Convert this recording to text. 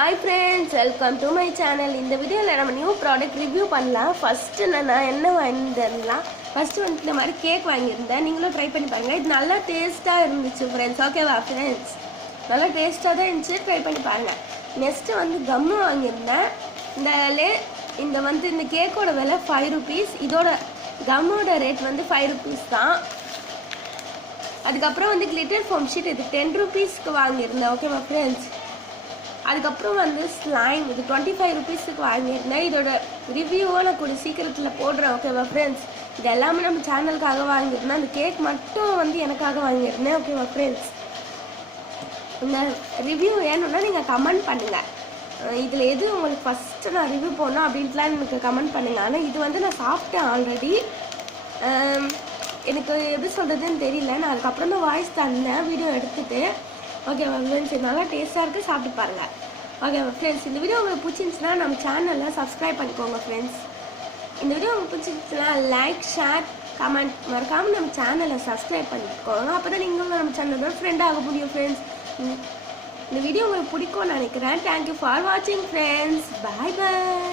Hi friends, welcome to my channel. இந்த வீடியோல நம்ம நியூ ப்ராடக்ட் ரிவ்யூ பண்ணலாம். ஃபர்ஸ்ட் நான் என்ன வாங்கியிருந்தேன்னா ஃபர்ஸ்ட் வந்து இந்த மாதிரி கேக் வாங்கியிருந்தேன். நீங்களும் ட்ரை பண்ணி பாருங்க. இது நல்லா டேஸ்டா இருந்துச்சு ஃப்ரெண்ட்ஸ். ஓகேவா ஃப்ரெண்ட்ஸ்? நல்லா டேஸ்டா தான் இருந்துச்சு. ட்ரை பண்ணி பாருங்க. நெக்ஸ்ட் வந்து கம்மு வாங்கியிருந்தேன். இந்த கேக்கோட விலை 5 rupees. இதோட கம்மோட ரேட் வந்து 5 rupees தான். அதுக்கப்புறம் வந்து கிளிட்டர் ஃபோம் ஷீட் இது 10 rupeesக்கு வாங்கியிருந்தேன். ஓகேவா ஃப்ரெண்ட்ஸ்? அதுக்கப்புறம் வந்து ஸ்லைம் இது 25 rupeesக்கு வாங்கியிருந்தேன். இதோட ரிவ்யூவை நான் கூட சீக்கிரத்தில் போடுறேன். ஓகேவா ஃப்ரெண்ட்ஸ்? இது எல்லாமே நம்ம சேனலுக்காக வாங்கியிருந்தேன். அந்த கேக் மட்டும் வந்து எனக்காக வாங்கியிருந்தேன். ஓகேவா ஃப்ரெண்ட்ஸ்? இந்த ரிவ்யூ வேணும்னா நீங்கள் கமெண்ட் பண்ணுங்கள். இதில் எது உங்களுக்கு ஃபஸ்ட்டு நான் ரிவ்யூ போடணும் அப்படின்ட்டுலாம் எனக்கு கமெண்ட் பண்ணுங்கள். ஆனால் இது வந்து நான் சாப்பிட்டேன் ஆல்ரெடி. எனக்கு எப்படி சொல்கிறதுன்னு தெரியல. நான் அதுக்கப்புறம் தான் வாய்ஸ் தந்தேன் வீடியோ எடுத்துகிட்டு. ஓகேவா ஃப்ரெண்ட்ஸ்? இது நல்லா டேஸ்ட்டாக இருக்குது, சாப்பிட்டு பாருங்கள். ஓகேவா ஃப்ரெண்ட்ஸ்? இந்த வீடியோ உங்களுக்கு பிடிச்சிருந்துச்சுன்னா நம்ம சேனலில் சப்ஸ்கிரைப் பண்ணிக்கோங்க ஃப்ரெண்ட்ஸ். இந்த வீடியோ உங்களுக்கு பிடிச்சிருந்துச்சுன்னா லைக், ஷேர், கமெண்ட் மறக்காமல் நம்ம சேனலை சப்ஸ்கிரைப் பண்ணிக்கோங்க. அப்போ தான் நீங்களும் நம்ம சேனலோட ஃப்ரெண்ட் ஆக முடியும் ஃப்ரெண்ட்ஸ். இந்த வீடியோ உங்களுக்கு பிடிக்கும்னு நினைக்கிறேன். தேங்க்யூ ஃபார் வாட்சிங் ஃப்ரெண்ட்ஸ். பாய் பாய்.